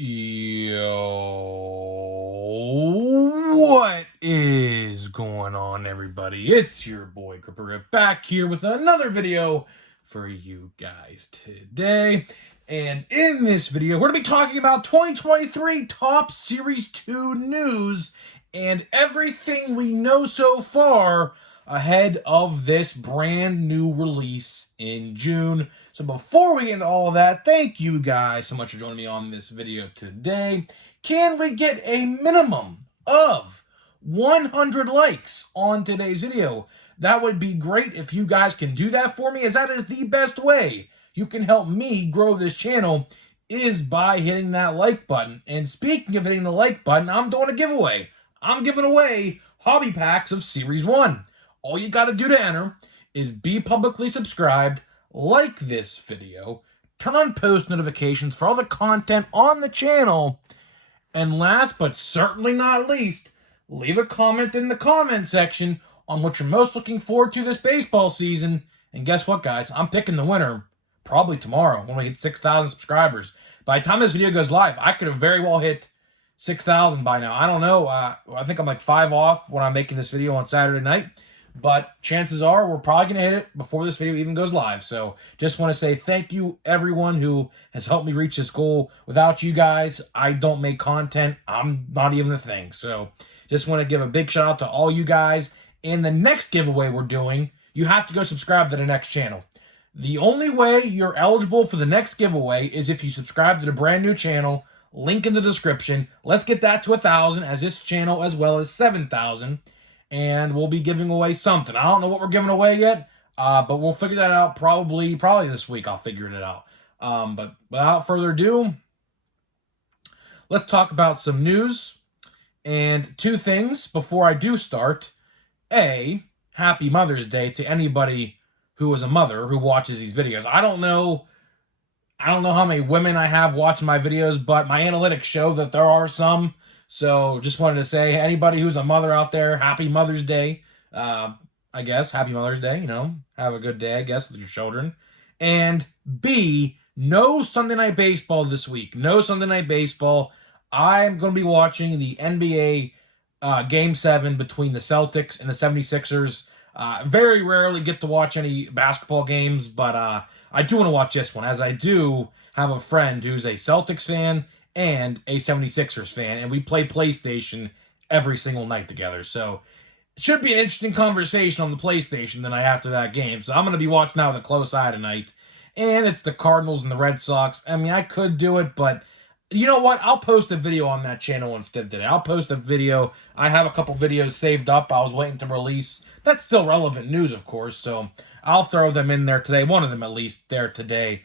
Yo, what is going on, everybody? It's your boy Gripper back here with another video for you guys today. And in this video, we're going to be talking about 2023 Top Series 2 news and everything we know so far ahead of this brand new release in June. So before we get into all of that, thank you guys so much for joining me on this video today. Can we get a minimum of 100 likes on today's video? That would be great if you guys can do that for me, as that is the best way you can help me grow this channel, is by hitting that like button. And speaking of hitting the like button, I'm doing a giveaway. I'm giving away hobby packs of Series 1. All you got to do to enter is be publicly subscribed, like this video, turn on post notifications for all the content on the channel, and last but certainly not least, leave a comment in the comment section on what you're most looking forward to this baseball season. And guess what, guys? I'm picking the winner probably tomorrow when we hit 6,000 subscribers. By the time this video goes live, I could have very well hit 6,000 by now. I don't know. I think I'm like 5 off when I'm making this video on Saturday night. But chances are we're probably going to hit it before this video even goes live. So just want to say thank you, everyone who has helped me reach this goal. Without you guys, I don't make content. I'm not even a thing. So just want to give a big shout out to all you guys. And the next giveaway we're doing, you have to go subscribe to the next channel. The only way you're eligible for the next giveaway is if you subscribe to the brand new channel. Link in the description. Let's get that to 1,000 as this channel, as well as 7,000. And we'll be giving away something. I don't know what we're giving away yet, but we'll figure that out probably this week. I'll figure it out. But without further ado, let's talk about some news. And 2 things before I do start. A, happy Mother's Day to anybody who is a mother who watches these videos. I don't know how many women I have watching my videos, but my analytics show that there are some. So just wanted to say, anybody who's a mother out there, happy Mother's Day. I guess, happy Mother's Day, have a good day, I guess, with your children. And B, no Sunday Night Baseball this week. No Sunday Night Baseball. I'm going to be watching the NBA Game 7 between the Celtics and the 76ers. Very rarely get to watch any basketball games, but I do want to watch this one, as I do have a friend who's a Celtics fan and a 76ers fan, and we play PlayStation every single night together. So it should be an interesting conversation on the PlayStation tonight after that game. So I'm going to be watching that with a close eye tonight. And it's the Cardinals and the Red Sox. I mean, I could do it, but you know what? I'll post a video on that channel instead today. I'll post a video. I have a couple videos saved up I was waiting to release. That's still relevant news, of course, so I'll throw them in there today. One of them, at least, there today.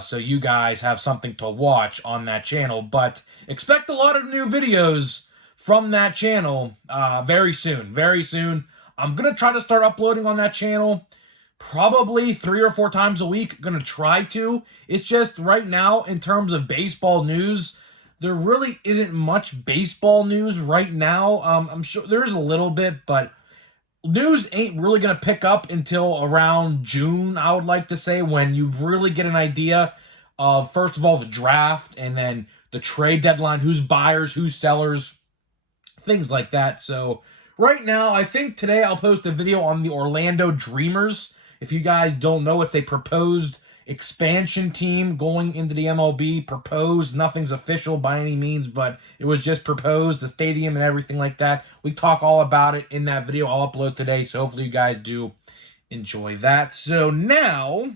So you guys have something to watch on that channel. But expect a lot of new videos from that channel very soon. Very soon. I'm going to try to start uploading on that channel probably 3 or 4 times a week. Going to try to. It's just right now, in terms of baseball news, there really isn't much baseball news right now. I'm sure there's a little bit, but news ain't really going to pick up until around June, I would like to say, when you really get an idea of, first of all, the draft, and then the trade deadline, who's buyers, who's sellers, things like that. So right now, I think today I'll post a video on the Orlando Dreamers. If you guys don't know, it's a proposed expansion team going into the MLB. Proposed, nothing's official by any means, but it was just proposed, the stadium and everything like that. We talk all about it in that video I'll upload today, so hopefully you guys do enjoy that. So now,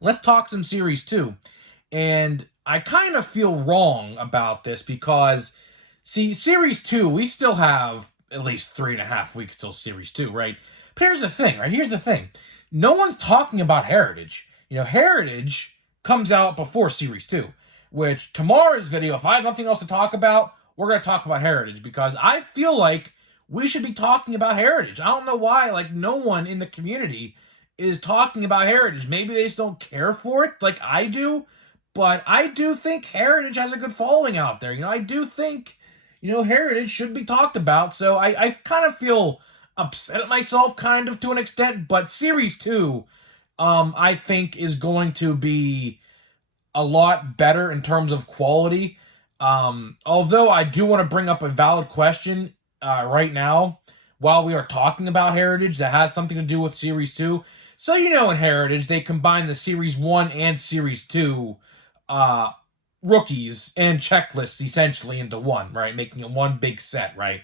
let's talk some Series 2. And I kind of feel wrong about this because, see, Series 2, we still have at least 3.5 weeks till Series 2, right? But here's the thing, right? Here's the thing. No one's talking about Heritage. Heritage comes out before Series 2, which tomorrow's video, if I have nothing else to talk about, we're going to talk about Heritage, because I feel like we should be talking about Heritage. I don't know why, no one in the community is talking about Heritage. Maybe they just don't care for it like I do, but I do think Heritage has a good following out there. I do think, Heritage should be talked about, so I kind of feel upset at myself, kind of, to an extent, but Series 2, I think, is going to be a lot better in terms of quality. Although I do want to bring up a valid question right now while we are talking about Heritage that has something to do with Series 2. So, in Heritage, they combine the Series 1 and Series 2 uh, rookies and checklists essentially into one, right? Making it one big set, right?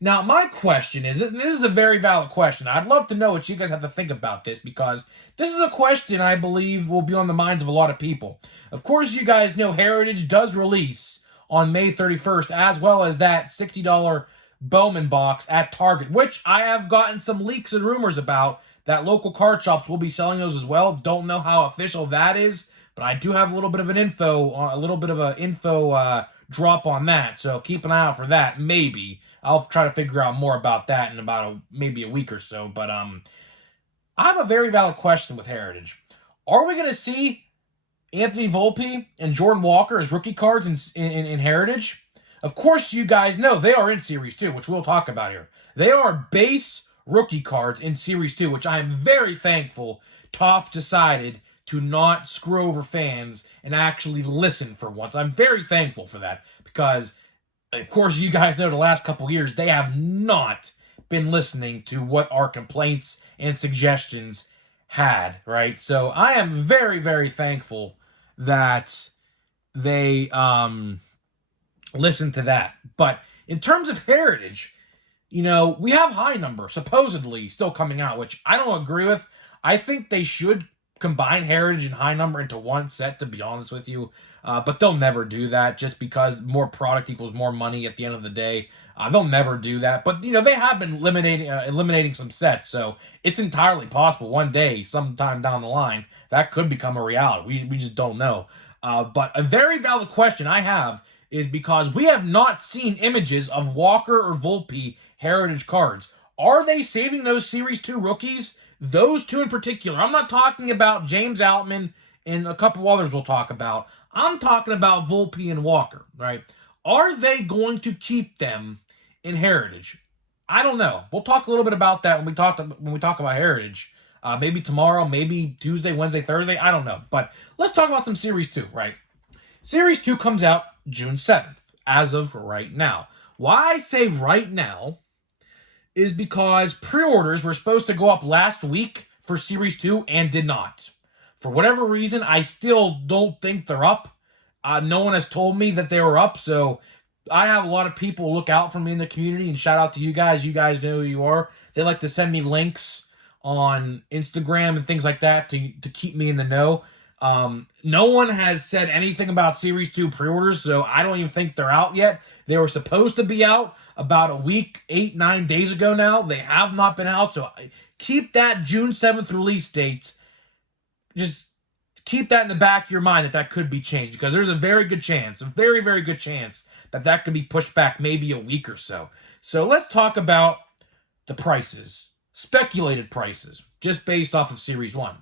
Now, my question is, and this is a very valid question. I'd love to know what you guys have to think about this because this is a question I believe will be on the minds of a lot of people. Of course, you guys know Heritage does release on May 31st, as well as that $60 Bowman box at Target, which I have gotten some leaks and rumors about that local card shops will be selling those as well. Don't know how official that is, but I do have a little bit of an info drop on that. So keep an eye out for that. Maybe I'll try to figure out more about that in about maybe a week or so. But I have a very valid question with Heritage. Are we going to see Anthony Volpe and Jordan Walker as rookie cards in Heritage? Of course, you guys know they are in Series 2, which we'll talk about here. They are base rookie cards in Series 2, which I am very thankful Topps decided to not screw over fans and actually listen for once. I'm very thankful for that because, of course, you guys know the last couple years they have not been listening to what our complaints and suggestions had, right? So I am very, very thankful that they listen to that. But in terms of Heritage, we have High Number supposedly still coming out, which I don't agree with. I think they should combine Heritage and High Number into one set, to be honest with you. But they'll never do that just because more product equals more money at the end of the day. They'll never do that. But, they have been eliminating some sets. So it's entirely possible one day, sometime down the line, that could become a reality. We just don't know. But a very valid question I have is because we have not seen images of Walker or Volpe Heritage cards. Are they saving those Series 2 rookies? Those two in particular. I'm not talking about James Outman and a couple others we'll talk about. I'm talking about Volpe and Walker, right? Are they going to keep them in Heritage? I don't know. We'll talk a little bit about that when we talk about Heritage. Maybe tomorrow, maybe Tuesday, Wednesday, Thursday. I don't know. But let's talk about some Series 2, right? Series 2 comes out June 7th, as of right now. Why I say right now is because pre-orders were supposed to go up last week for Series 2 and did not. For whatever reason, I still don't think they're up. No one has told me that they were up, so I have a lot of people look out for me in the community, and shout out to you guys. You guys know who you are. They like to send me links on Instagram and things like that to keep me in the know. No one has said anything about Series 2 pre-orders, so I don't even think they're out yet. They were supposed to be out about a week, 8-9 days ago now. They have not been out, so keep that June 7th release date. Just keep that in the back of your mind that could be changed because there's a very good chance, a very, very good chance that could be pushed back maybe a week or so. So let's talk about the prices, speculated prices, just based off of Series 1.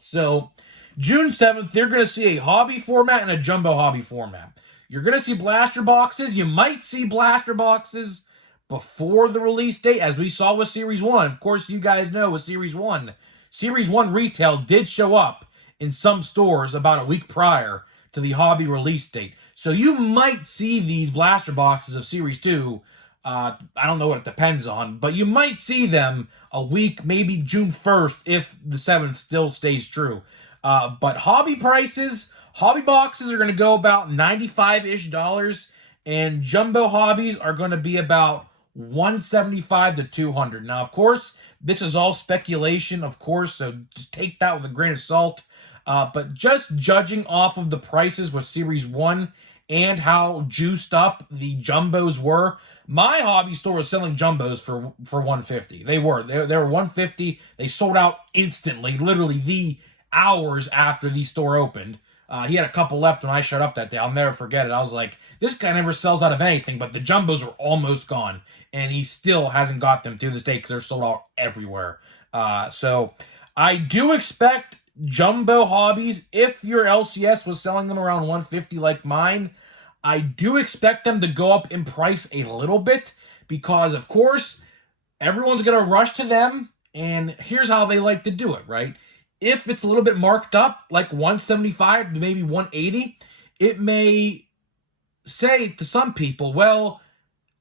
So June 7th, you're going to see a hobby format and a jumbo hobby format. You're going to see blaster boxes. You might see blaster boxes before the release date, as we saw with Series 1. Of course, you guys know with Series 1, Series 1 retail did show up in some stores about a week prior to the hobby release date. So you might see these blaster boxes of Series 2. I don't know what it depends on, but you might see them a week, maybe June 1st, if the 7th still stays true. But hobby boxes are going to go about $95-ish, and jumbo hobbies are going to be about $175 to $200. Now, of course, this is all speculation, of course, so just take that with a grain of salt. But just judging off of the prices with Series 1 and how juiced up the jumbos were, my hobby store was selling jumbos for $150. They were $150. They sold out instantly, literally the hours after the store opened. He had a couple left when I showed up that day. I'll never forget it. I was like, this guy never sells out of anything, but the jumbos were almost gone, and he still hasn't got them to this day because they're sold out everywhere. So I do expect jumbo hobbies, if your LCS was selling them around $150 like mine, I do expect them to go up in price a little bit because, of course, everyone's going to rush to them, and here's how they like to do it, right? if it's a little bit marked up, like 175 to maybe 180, it may say to some people, well,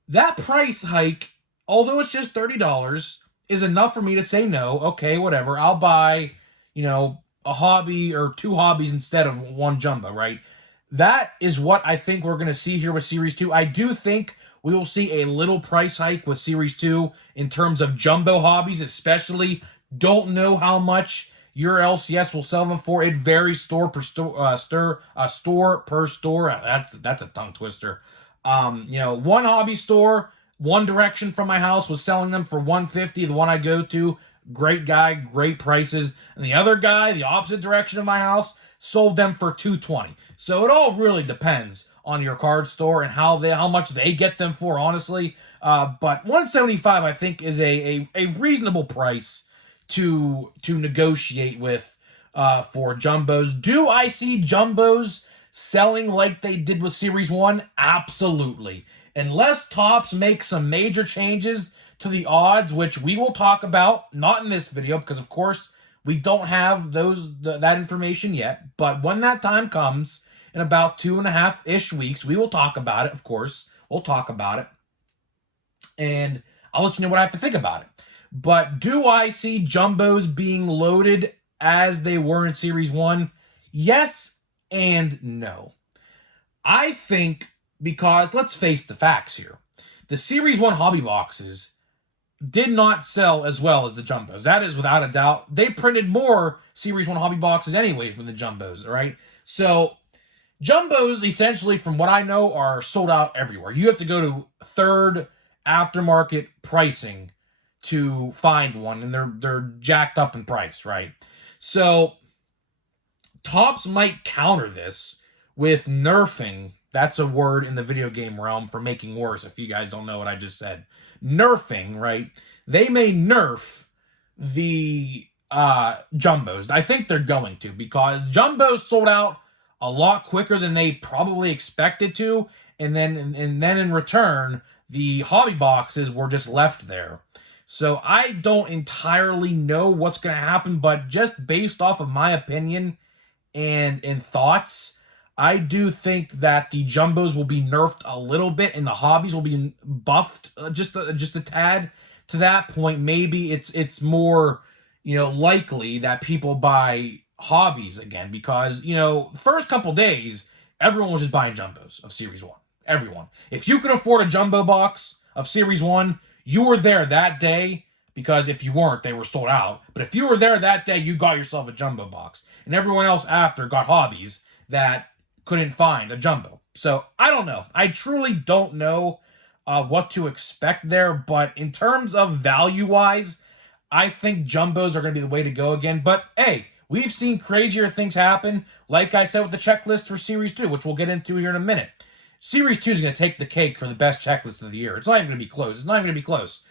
that price hike, although it's just $30, is enough for me to say no. Okay, whatever. I'll buy, a hobby or two hobbies instead of one jumbo, right? That is what I think we're going to see here with Series 2. I do think we will see a little price hike with Series 2 in terms of jumbo hobbies, especially. Don't know how much your LCS will sell them for. It varies store per store per store. That's a tongue twister. One hobby store, one direction from my house was selling them for 150. The one I go to, great guy, great prices. And the other guy, the opposite direction of my house, sold them for 220. So it all really depends on your card store and how much they get them for, honestly. But 175, I think, is a reasonable price to negotiate with for jumbos. Do I see jumbos selling like they did with Series 1? Absolutely. Unless Topps makes some major changes to the odds, which we will talk about, not in this video, because of course we don't have that information yet. But when that time comes, in about 2.5-ish weeks, we will talk about it, of course. We'll talk about it. And I'll let you know what I have to think about it. But do I see jumbos being loaded as they were in Series 1? Yes and no. I think because, let's face the facts here, the Series 1 hobby boxes did not sell as well as the jumbos. That is without a doubt. They printed more Series 1 hobby boxes anyways than the jumbos, right? So jumbos, essentially, from what I know, are sold out everywhere. You have to go to third aftermarket pricing to find one, and they're jacked up in price, right? So Topps might counter this with nerfing. That's a word in the video game realm for making worse, if you guys don't know what I just said. Nerfing, right? They may nerf the jumbos. I think they're going to, because jumbos sold out a lot quicker than they probably expected to, and then in return, the hobby boxes were just left there. So I don't entirely know what's going to happen, but just based off of my opinion and thoughts, I do think that the jumbos will be nerfed a little bit and the hobbies will be buffed just a tad. To that point, maybe it's more, likely that people buy hobbies again, because, first couple days, everyone was just buying jumbos of Series 1. Everyone. If you could afford a jumbo box of Series 1, you were there that day, because if you weren't, they were sold out. But if you were there that day, you got yourself a jumbo box. And everyone else after got hobbies that couldn't find a jumbo. So I don't know. I truly don't know what to expect there. But in terms of value-wise, I think jumbos are going to be the way to go again. But hey, we've seen crazier things happen. Like I said with the checklist for Series 2, which we'll get into here in a minute. Series 2 is going to take the cake for the best checklist of the year. It's not even going to be close. It's not even going to be close.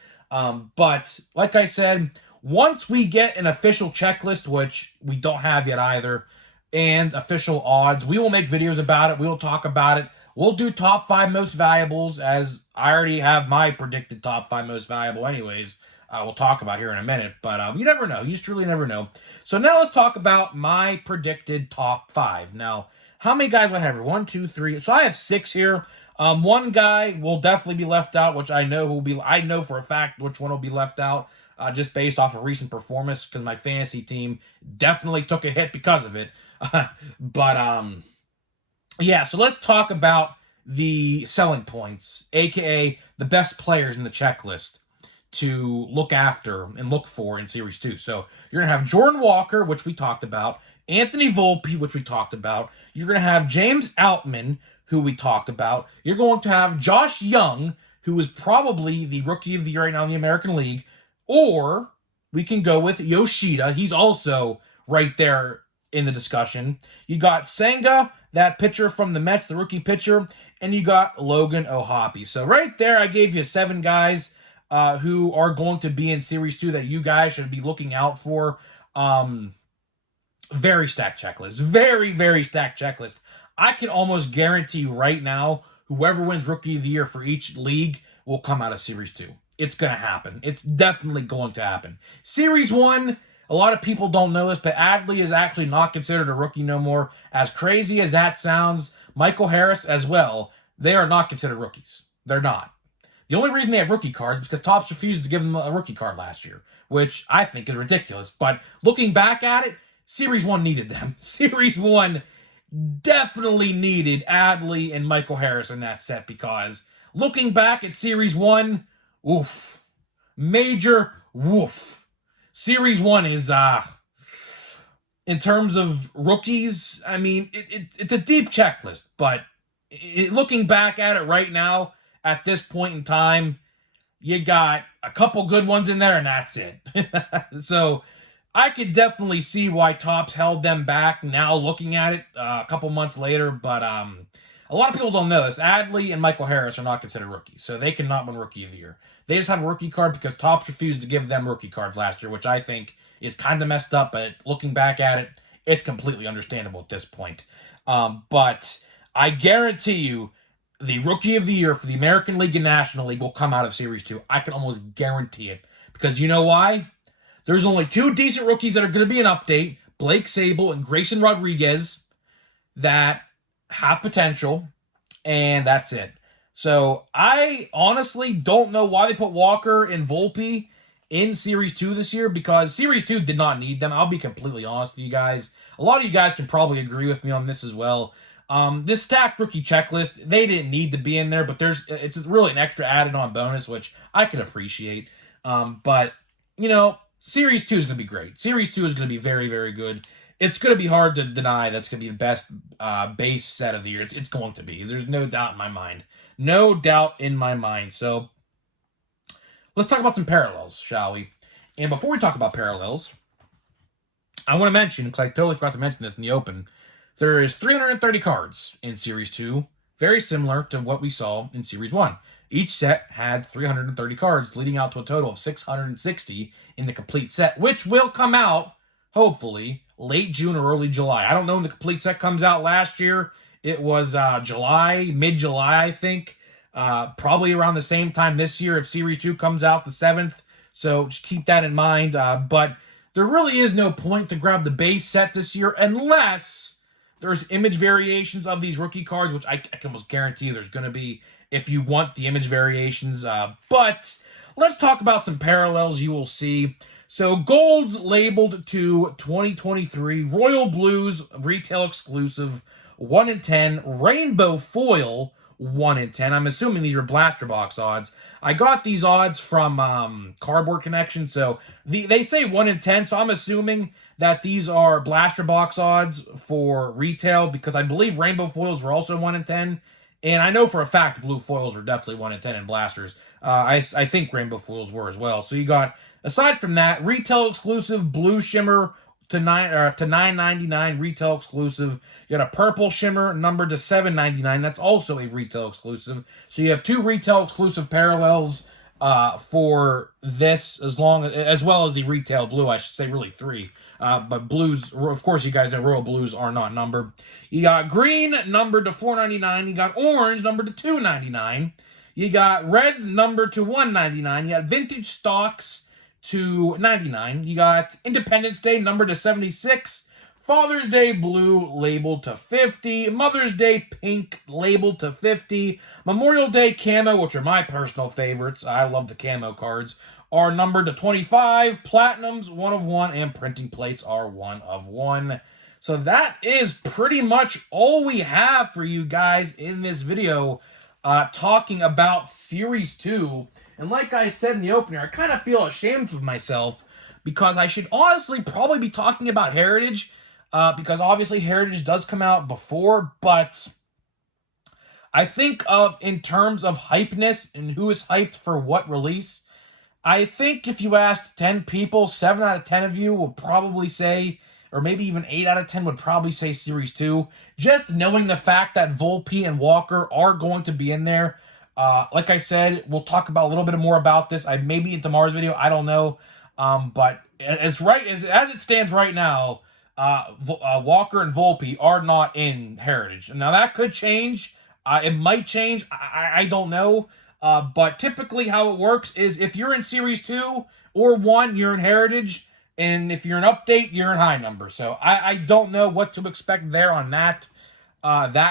But like I said, once we get an official checklist, which we don't have yet either, and official odds, we will make videos about it. We will talk about it. We'll do top 5 most valuables, as I already have my predicted top 5 most valuable anyways. We'll talk about here in a minute, but you never know. You just truly never know. So now let's talk about my predicted top 5. Now, how many guys do I have here? 1, 2, 3. So I have 6 here. One guy will definitely be left out, which I know for a fact which one will be left out, just based off of recent performance, because my fantasy team definitely took a hit because of it. But yeah, so let's talk about the selling points, aka the best players in the checklist to look after and look for in Series 2. So you're going to have Jordan Walker, which we talked about, Anthony Volpe, which we talked about. You're going to have James Outman, who we talked about. You're going to have Josh Young, who is probably the Rookie of the Year right now in the American League. Or we can go with Yoshida. He's also right there in the discussion. You got Senga, that pitcher from the Mets, the rookie pitcher, and you got Logan O'Hoppe. So right there, I gave you 7 guys who are going to be in Series 2 that you guys should be looking out for. Very stacked checklist. Very, very stacked checklist. I can almost guarantee right now, whoever wins Rookie of the Year for each league will come out of Series 2. It's going to happen. It's definitely going to happen. Series 1, A lot of people don't know this, but Adley is actually not considered a rookie no more. As crazy as that sounds, Michael Harris as well, they are not considered rookies. They're not. The only reason they have rookie cards is because Topps refused to give them a rookie card last year, which I think is ridiculous. But looking back at it, Series 1 needed them. Series 1 definitely needed Adley and Michael Harris in that set because looking back at Series 1, oof. Major woof. Series 1 is, in terms of rookies, I mean, it's a deep checklist, but looking back at it right now, at this point in time, you got a couple good ones in there, and that's it. So I could definitely see why Topps held them back now looking at it a couple months later, but a lot of people don't know this. Adley and Michael Harris are not considered rookies, so they cannot win Rookie of the Year. They just have a rookie card because Topps refused to give them rookie cards last year, which I think is kind of messed up, but looking back at it, it's completely understandable at this point. But I guarantee you, the Rookie of the Year for the American League and National League will come out of Series 2. I can almost guarantee it. Because you know why? There's only two decent rookies that are going to be an update, Blake Sable and Grayson Rodriguez, that have potential, and that's it. So I honestly don't know why they put Walker and Volpe in Series 2 this year, because Series 2 did not need them. I'll be completely honest with you guys. A lot of you guys can probably agree with me on this as well. This stacked rookie checklist, they didn't need to be in there, but it's really an extra added on bonus, which I can appreciate. But, you know, Series 2 is going to be great. Series 2 is going to be very, very good. It's going to be hard to deny that's going to be the best base set of the year. It's going to be. There's no doubt in my mind. No doubt in my mind. So let's talk about some parallels, shall we? And before we talk about parallels, I want to mention, because I totally forgot to mention this in the open, there is 330 cards in Series 2, very similar to what we saw in Series 1. Each set had 330 cards, leading out to a total of 660 in the complete set, which will come out, hopefully, late June or early July. I don't know when the complete set comes out last year. It was July, mid-July, I think. Probably around the same time this year if Series 2 comes out the 7th. So just keep that in mind. But there really is no point to grab the base set this year unless there's image variations of these rookie cards, which I can almost guarantee you there's going to be if you want the image variations. But let's talk about some parallels you will see. So Gold's labeled to 2023, Royal Blues retail exclusive 1 in 10, Rainbow Foil 1 in 10. I'm assuming these are blaster box odds. I got these odds from Cardboard Connection, so they say 1 in 10, so I'm assuming that these are blaster box odds for retail, because I believe rainbow foils were also 1 in 10, and I know for a fact blue foils were definitely 1 in 10 in blasters. I think rainbow foils were as well. So you got, aside from that, retail exclusive blue shimmer to $9.99 retail exclusive. You got a purple shimmer numbered to $7.99. That's also a retail exclusive. So you have two retail exclusive parallels for this, as well as the retail blue. I should say really three. But blues, of course, you guys know Royal Blues are not numbered. You got green numbered to $4.99. You got orange numbered to $2.99. You got reds numbered to $1.99. You got vintage stocks to $99. You got Independence Day numbered to $76. Father's Day blue labeled to $50. Mother's Day pink labeled to $50. Memorial Day camo, which are my personal favorites, I love the camo cards, are numbered to $25. Platinums 1 of 1, and printing plates are 1 of 1. So that is pretty much all we have for you guys in this video, talking about Series 2. And like I said in the opener, I kind of feel ashamed of myself because I should honestly probably be talking about Heritage, because obviously Heritage does come out before, but I think of in terms of hypeness and who is hyped for what release. I think if you asked 10 people, 7 out of 10 of you will probably say, or maybe even 8 out of 10 would probably say Series 2. Just knowing the fact that Volpe and Walker are going to be in there. Like I said, we'll talk about a little bit more about this. Maybe in tomorrow's video, I don't know. But as it stands right now, Walker and Volpe are not in Heritage. Now that could change. It might change. I don't know. But typically how it works is if you're in Series 2 or 1, you're in Heritage. And if you're an update, you're in high number. So I don't know what to expect there on that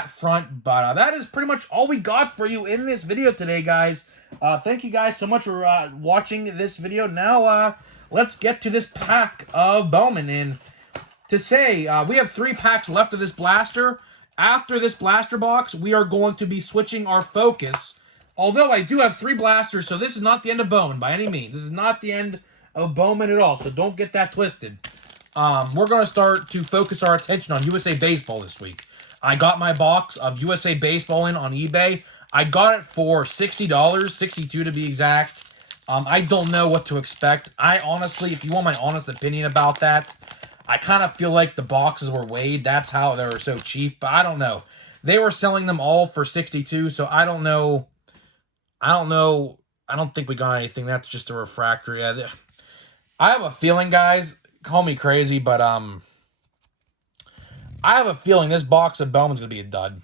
front. But that is pretty much all we got for you in this video today, guys. Thank you guys so much for watching this video. Now, let's get to this pack of Bowman. And to say, we have 3 packs left of this blaster. After this blaster box, we are going to be switching our focus. Although I do have 3 blasters, so this is not the end of Bowman by any means. This is not the end of Bowman at all, so don't get that twisted. We're going to start to focus our attention on USA Baseball this week. I got my box of USA Baseball in on eBay. I got it for $60, $62 to be exact. I don't know what to expect. I honestly, if you want my honest opinion about that, I kind of feel like the boxes were weighed. That's how they were so cheap. But I don't know. They were selling them all for $62, so I don't know. I don't know. I don't think we got anything. That's just a refractory. I have a feeling, guys. Call me crazy, but I have a feeling this box of Bowman's gonna be a dud.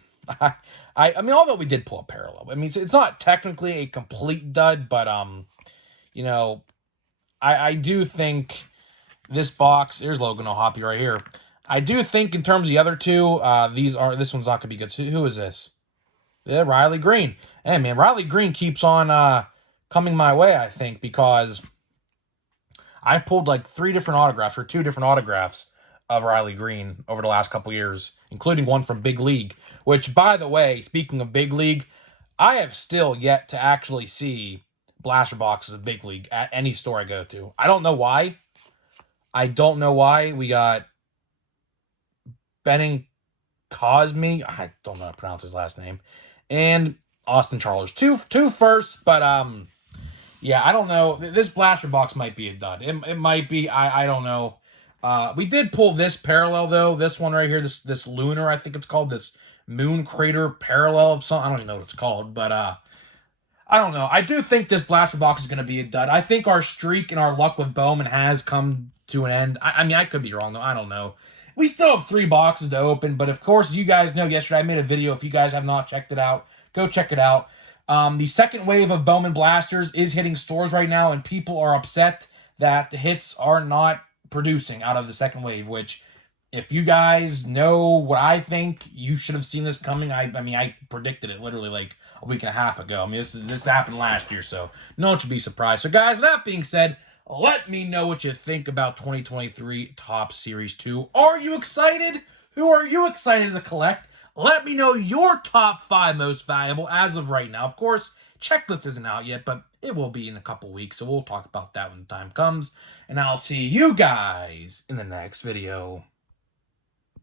I mean, although we did pull a parallel. I mean, it's not technically a complete dud, but you know, I do think this box. Here's Logan O'Hoppe right here. I do think in terms of the other two, this one's not gonna be good. So who is this? Yeah, Riley Green. Hey man, Riley Green keeps on coming my way, I think, because I've pulled like 3 different autographs or 2 different autographs of Riley Green over the last couple years, including one from Big League, which, by the way, speaking of Big League, I have still yet to actually see blaster boxes of Big League at any store I go to. I don't know why. I don't know why. We got Benning Cosme. I don't know how to pronounce his last name. And Austin Charles. Two firsts, but yeah, I don't know. This blaster box might be a dud. It might be. I don't know. We did pull this parallel though. This one right here. This lunar, I think it's called, this moon crater parallel of something. I don't even know what it's called, but I don't know. I do think this blaster box is going to be a dud. I think our streak and our luck with Bowman has come to an end. I mean, I could be wrong though. I don't know. We still have 3 boxes to open, but of course, you guys know yesterday I made a video. If you guys have not checked it out, go check it out. The second wave of Bowman blasters is hitting stores right now, and people are upset that the hits are not producing out of the second wave, which, if you guys know what I think, you should have seen this coming. I mean, I predicted it literally like a week and a half ago. I mean, this happened last year, so no one should be surprised. So, guys, with that being said, let me know what you think about 2023 Topps Series 2. Are you excited? Who are you excited to collect? Let me know your top 5 most valuable as of right now. Of course, checklist isn't out yet, but it will be in a couple weeks, so we'll talk about that when the time comes. And I'll see you guys in the next video.